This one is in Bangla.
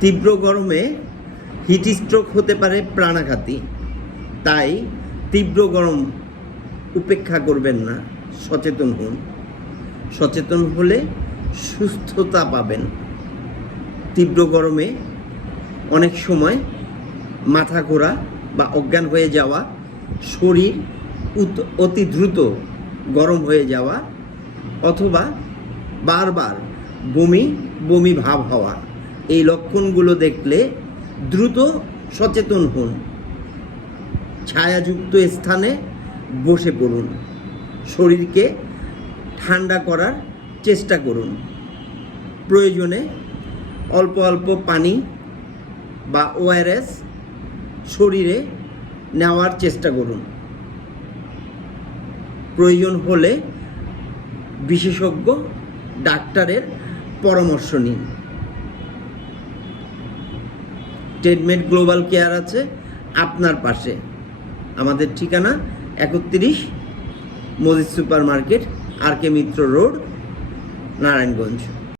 তীব্র গরমে হিট স্ট্রোক হতে পারে প্রাণঘাতী। তাই তীব্র গরম উপেক্ষা করবেন না, সচেতন হন। সচেতন হলে সুস্থতা পাবেন। তীব্র গরমে অনেক সময় মাথা ঘোরা বা অজ্ঞান হয়ে যাওয়া, শরীর অতি দ্রুত গরম হয়ে যাওয়া অথবা বারবার বমি বমি ভাব হওয়া, এই লক্ষণগুলো দেখলে দ্রুত সচেতন হন। ছায়াযুক্ত স্থানে বসে পড়ুন। শরীরকে ঠান্ডা করার চেষ্টা করুন। প্রয়োজনে অল্প অল্প পানি বা ORS শরীরে নেওয়ার চেষ্টা করুন। প্রয়োজন হলে বিশেষজ্ঞ ডাক্তারের পরামর্শ নিন। ট্রেডমেড গ্লোবাল কেয়ার আছে আপনার পাশে। আমাদের ঠিকানা 31 মজিদ সুপার মার্কেট, RK মিত্র রোড, নারায়ণগঞ্জ।